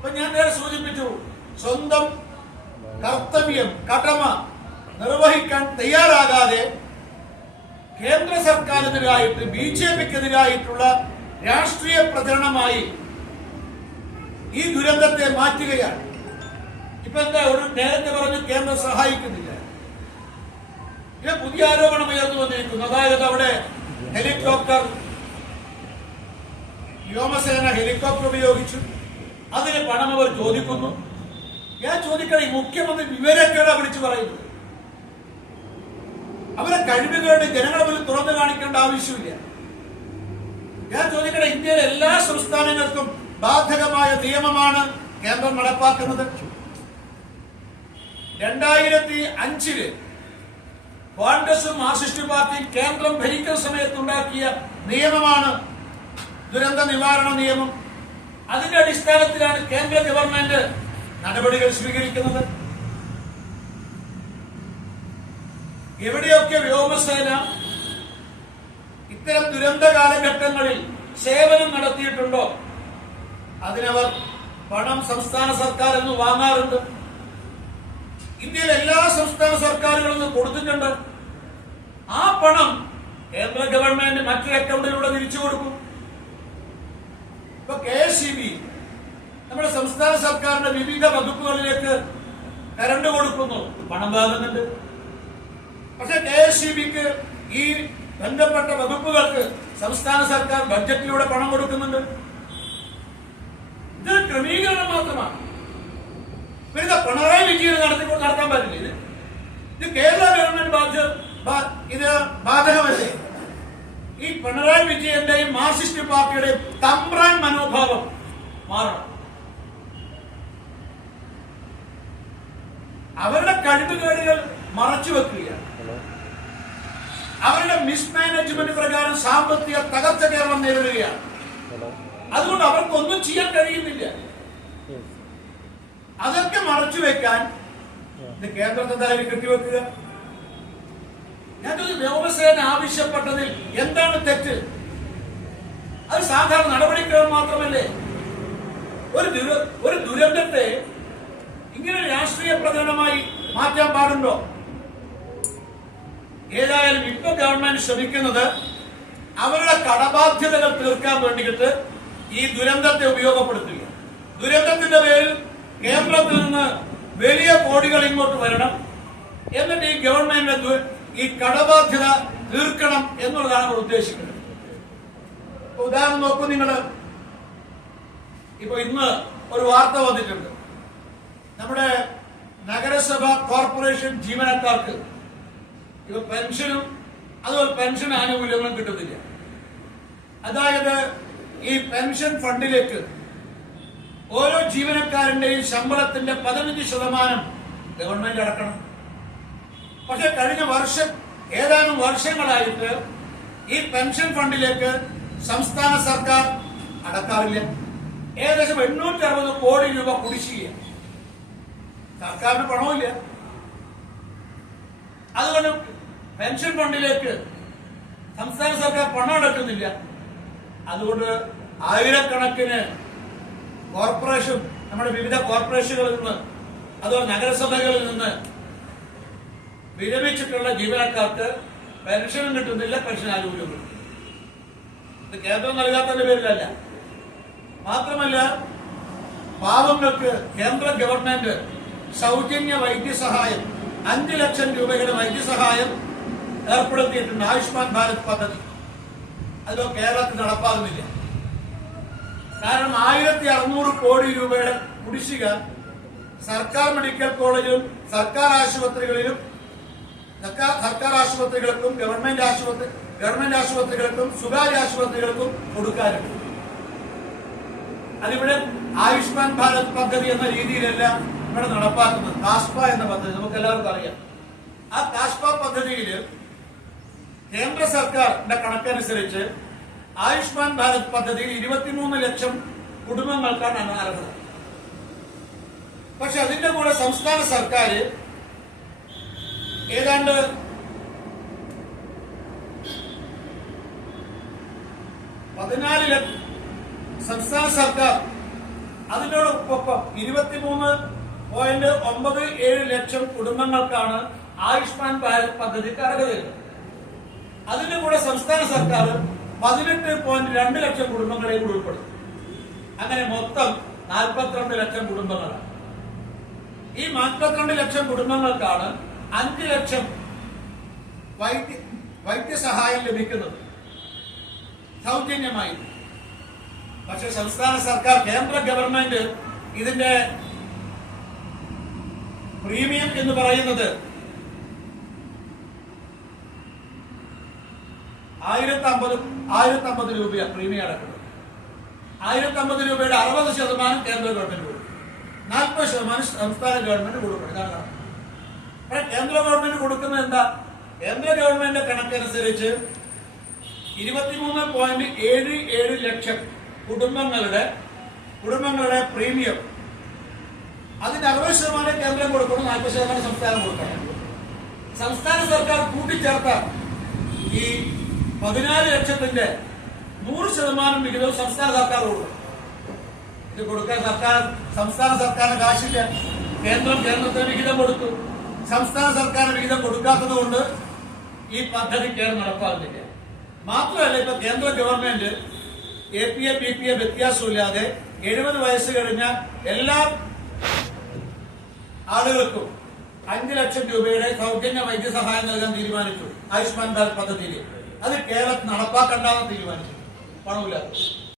അപ്പൊ ഞാൻ നേരെ സൂചിപ്പിച്ചു. സ്വന്തം കർത്തവ്യം കടമ നിർവഹിക്കാൻ തയ്യാറാകാതെ കേന്ദ്ര സർക്കാരിനെതിരായിട്ട് ബി ജെ പിക്കെതിരായിട്ടുള്ള രാഷ്ട്രീയ പ്രചരണമായി ഈ ദുരന്തത്തെ മാറ്റുകയാണ്. ഇപ്പൊ എന്താ ഒരു നേരത്തെ പറഞ്ഞു കേന്ദ്രം സഹായിക്കുന്നില്ല. ഇത് പുതിയ ആരോപണം ഉയർന്നു വന്നിരിക്കുന്നു. അതായത് അവിടെ ഹെലികോപ്റ്റർ വ്യോമസേന ഹെലികോപ്റ്റർ ഉപയോഗിച്ചു. അതിന് പണം അവർ ചോദിക്കുന്നു. ഞാൻ ചോദിക്കണം ഈ മുഖ്യമന്ത്രി വിവരക്കേടാ വിളിച്ചു പറയുന്നു. അവരെ കഴിവുകളുടെ ജനങ്ങളെ മുന്നിൽ തുറന്നു കാണിക്കേണ്ട ആവശ്യമില്ല. ഞാൻ ചോദിക്കട്ടെ ഇന്ത്യയിലെ എല്ലാ സംസ്ഥാനങ്ങൾക്കും ബാധകമായ നിയമമാണ് കേന്ദ്രം നടപ്പാക്കുന്നത്. രണ്ടായിരത്തി അഞ്ചിൽ കോൺഗ്രസും മാർക്സിസ്റ്റ് പാർട്ടിയും കേന്ദ്രം ഭരിക്കുന്ന സമയത്തുണ്ടാക്കിയ നിയമമാണ് ദുരന്ത നിവാരണ നിയമം. അതിന്റെ അടിസ്ഥാനത്തിലാണ് കേന്ദ്ര ഗവൺമെന്റ് നടപടികൾ സ്വീകരിക്കുന്നത്. എവിടെയൊക്കെ വ്യോമസേന ഇത്തരം ദുരന്ത കാലഘട്ടങ്ങളിൽ സേവനം നടത്തിയിട്ടുണ്ടോ? അതിനവർ പണം സംസ്ഥാന സർക്കാർ എന്ന് വാങ്ങാറുണ്ട്. ഇന്ത്യയിലെ എല്ലാ സംസ്ഥാന സർക്കാരുകളിൽ നിന്ന് കൊടുത്തിട്ടുണ്ട്. ആ പണം കേന്ദ്ര ഗവൺമെന്റ് മറ്റൊരു അക്കൗണ്ടിലൂടെ തിരിച്ചു കൊടുക്കും. ഇപ്പൊ കെ എസ് ഇ ബി നമ്മുടെ സംസ്ഥാന സർക്കാരിന്റെ വിവിധ വകുപ്പുകളിലേക്ക് കരണ്ട് കൊടുക്കുന്നു. പണം വാങ്ങുന്നുണ്ട്. പക്ഷെ കെ എസ് ഇ ബിക്ക് ഈ ബന്ധപ്പെട്ട വകുപ്പുകൾക്ക് സംസ്ഥാന സർക്കാർ ബഡ്ജറ്റിലൂടെ പണം കൊടുക്കുന്നുണ്ട്. ഇത് ക്രമീകരണം മാത്രമാണ്. പിന്നെ പിണറായി വിജയൻ നടത്തി നടത്താൻ പറ്റില്ല ഇത്. ഇത് കേരള ഗവൺമെന്റ് ബാധ്യ ഇത് ബാധകമല്ലേ? ഈ പിണറായി വിജയന്റെയും മാർക്സിസ്റ്റ് പാർട്ടിയുടെയും തമ്പ്രാൻ മനോഭാവം മാറണം. അവരുടെ കഴിവുകേടുകൾ മറച്ചു വെക്കുകയാണ്. അവരുടെ മിസ്മാനേജ്മെന്റ് പ്രകാരം സാമ്പത്തിക തകർച്ച കേരളം നേരിടുകയാണ്. അതുകൊണ്ട് അവർക്കൊന്നും ചെയ്യാൻ കഴിയുന്നില്ല. അതൊക്കെ മറച്ചു വെക്കാൻ ഇത് കേന്ദ്രത്തെ തലയിൽ കെട്ടിവെക്കുക. ചോദിച്ചു, വ്യോമസേന ആവശ്യപ്പെട്ടതിൽ എന്താണ് തെറ്റ്? അത് സാധാരണ നടപടിക്രമം മാത്രമല്ലേ? ഒരു ദുര- ഒരു ദുരന്തത്തെ ഇങ്ങനെ രാഷ്ട്രീയ പ്രധാനമായി മാറ്റാൻ പാടുണ്ടോ? ഏതായാലും ഇപ്പൊ ഗവൺമെന്റ് ശ്രമിക്കുന്നത് അവരുടെ കടബാധ്യതകൾ തീർക്കാൻ വേണ്ടിയിട്ട് ഈ ദുരന്തത്തെ ഉപയോഗപ്പെടുത്തുക. ദുരന്തത്തിന്റെ പേരിൽ കേന്ദ്രത്തിൽ നിന്ന് വലിയ കോടികൾ ഇങ്ങോട്ട് വരണം. എന്നിട്ട് ഈ ഗവൺമെന്റ് ദു- ഈ കടബാധ്യത തീർക്കണം എന്നുള്ളതാണ് അവർ ഉദ്ദേശിക്കുന്നത്. ഉദാഹരണം നോക്കൂ നിങ്ങൾ ഇപ്പൊ ഇന്ന് ഒരു വാർത്ത വന്നിട്ടുണ്ട്. നമ്മുടെ നഗരസഭ കോർപ്പറേഷൻ ജീവനക്കാർക്ക് ഇപ്പൊ പെൻഷനും അതുപോലെ പെൻഷൻ ആനുകൂല്യങ്ങളും കിട്ടുന്നില്ല. അതായത് ഈ പെൻഷൻ ഫണ്ടിലേക്ക് ഓരോ ജീവനക്കാരന്റെയും ശമ്പളത്തിന്റെ പതിനഞ്ച് ശതമാനം ഗവൺമെന്റ് അടക്കണം. പക്ഷെ കഴിഞ്ഞ വർഷം ഏതാനും വർഷങ്ങളായിട്ട് ഈ പെൻഷൻ ഫണ്ടിലേക്ക് സംസ്ഥാന സർക്കാർ അടക്കാറില്ല. ഏകദേശം എണ്ണൂറ്റി അറുപത് കോടി രൂപ കുടിശ്ശിക. സർക്കാരിന് പണമില്ല അതുകൊണ്ട് പെൻഷൻ ഫണ്ടിലേക്ക് സംസ്ഥാന സർക്കാർ പണം അടക്കുന്നില്ല. അതുകൊണ്ട് ആയിരക്കണക്കിന് കോർപ്പറേഷൻ നമ്മുടെ വിവിധ കോർപ്പറേഷനുകളിൽ നിന്ന് അതുപോലെ നഗരസഭകളിൽ നിന്ന് വിരമിച്ചിട്ടുള്ള ജീവനക്കാർക്ക് പെൻഷനും കിട്ടുന്നില്ല പെൻഷൻ ആനുകൂല്യം കിട്ടും ഇത് കേന്ദ്രം നൽകാത്തതിന്റെ പേരിലല്ല. മാത്രമല്ല പാവങ്ങൾക്ക് കേന്ദ്ര ഗവൺമെന്റ് സൗജന്യ വൈദ്യസഹായം അഞ്ച് ലക്ഷം രൂപയുടെ വൈദ്യസഹായം ഏർപ്പെടുത്തിയിട്ടുണ്ട് ആയുഷ്മാൻ ഭാരത് പദ്ധതി. അതോ കേരളത്തിൽ നടപ്പാകുന്നില്ല. കാരണം ആയിരത്തി അറുന്നൂറ് കോടി രൂപയുടെ കുടിശ്ശിക സർക്കാർ മെഡിക്കൽ കോളേജിലും സർക്കാർ ആശുപത്രികളിലും സർക്കാർ ആശുപത്രികൾക്കും ഗവൺമെന്റ് ആശുപത്രി ഗവൺമെന്റ് ആശുപത്രികൾക്കും സ്വകാര്യ ആശുപത്രികൾക്കും കൊടുക്കാറുണ്ട്. അതിവിടെ ആയുഷ്മാൻ ഭാരത് പദ്ധതി എന്ന രീതിയിലല്ല ഇവിടെ നടപ്പാക്കുന്നത്. കാഷ്പ എന്ന പദ്ധതി നമുക്ക് എല്ലാവർക്കും അറിയാം. ആ കാഷ്പ പദ്ധതിയിൽ കേന്ദ്ര സർക്കാരിന്റെ കണക്കനുസരിച്ച് ആയുഷ്മാൻ ഭാരത് പദ്ധതിയിൽ ഇരുപത്തിമൂന്ന് ലക്ഷം കുടുംബങ്ങൾക്കാണ് അർഹത പക്ഷെ അതിന്റെ കൂടെ സംസ്ഥാന സർക്കാർ ഏതാണ്ട് പതിനാലിൽ സംസ്ഥാന സർക്കാർ അതിനോടൊപ്പം ഇരുപത്തിമൂന്ന് പോയിന്റ് ഒമ്പത് ഏഴ് ലക്ഷം കുടുംബങ്ങൾക്കാണ് ആയുഷ്മാൻ ഭാരത് പദ്ധതിക്ക് അർഹതയുള്ളത് അതിന്റെ കൂടെ സംസ്ഥാന സർക്കാർ പതിനെട്ട് പോയിന്റ് രണ്ട് ലക്ഷം കുടുംബങ്ങളെ കൂടി ഉൾപ്പെടുത്തും. അങ്ങനെ മൊത്തം നാൽപ്പത്തിരണ്ട് ലക്ഷം കുടുംബങ്ങളാണ്. ഈ നാൽപ്പത്തിരണ്ട് ലക്ഷം കുടുംബങ്ങൾക്കാണ് അഞ്ച് ലക്ഷം വൈദ്യ വൈദ്യസഹായം ലഭിക്കുന്നത് സൗജന്യമായി. പക്ഷെ സംസ്ഥാന സർക്കാർ കേന്ദ്ര ഗവൺമെന്റ് ഇതിന്റെ പ്രീമിയം എന്ന് പറയുന്നത് ആയിരത്തി അമ്പത് ആയിരത്തി അമ്പത് രൂപയാണ് പ്രീമിയം അടക്കുന്നത്. ആയിരത്തി അമ്പത് രൂപയുടെ അറുപത് ശതമാനം കേന്ദ്ര ഗവൺമെന്റ് കൊടുക്കും. നാൽപ്പത് ശതമാനം സംസ്ഥാന ഗവൺമെന്റ് കൊടുക്കണം ഇതാണ് കേന്ദ്ര ഗവൺമെന്റ് കൊടുക്കുന്ന എന്താ? കേന്ദ്ര ഗവൺമെന്റ് കണക്കനുസരിച്ച് ഇരുപത്തിമൂന്ന് പോയിന്റ് ഏഴ് ഏഴ് ലക്ഷം കുടുംബങ്ങളുടെ കുടുംബങ്ങളുടെ പ്രീമിയം. അതിന്റെ അറുപത് ശതമാനം കേന്ദ്രം കൊടുക്കണം നാൽപ്പത് ശതമാനം സംസ്ഥാനം കൊടുക്കണം. സംസ്ഥാന സർക്കാർ കൂട്ടിച്ചേർത്ത ഈ പതിനാല് ലക്ഷത്തിന്റെ നൂറ് ശതമാനം വിഹിതവും സംസ്ഥാന സർക്കാർ കൊടുക്കും ഇത് കൊടുക്കാൻ സർക്കാർ സംസ്ഥാന സർക്കാരിന് കാശില്ല. കേന്ദ്രം കേന്ദ്രത്തിന് വിഹിതം കൊടുത്തു. സംസ്ഥാന സർക്കാർ വിഹിതം കൊടുക്കാത്തത് കൊണ്ട് ഈ പദ്ധതി കേരളം നടപ്പാകുന്നില്ല. മാത്രമല്ല ഇപ്പൊ കേന്ദ്ര government A P A B P A വ്യത്യാസമില്ലാതെ എഴുപത് വയസ്സ് കഴിഞ്ഞ എല്ലാ ആളുകൾക്കും അഞ്ച് ലക്ഷം രൂപയുടെ സൗജന്യ വൈദ്യസഹായം നൽകാൻ തീരുമാനിച്ചു. ആയുഷ്മാൻ ഭാരത് പദ്ധതിയിൽ. അത് കേരളത്തിൽ നടപ്പാക്കണ്ടെന്ന് തീരുമാനിച്ചു. പണമില്ലാത്ത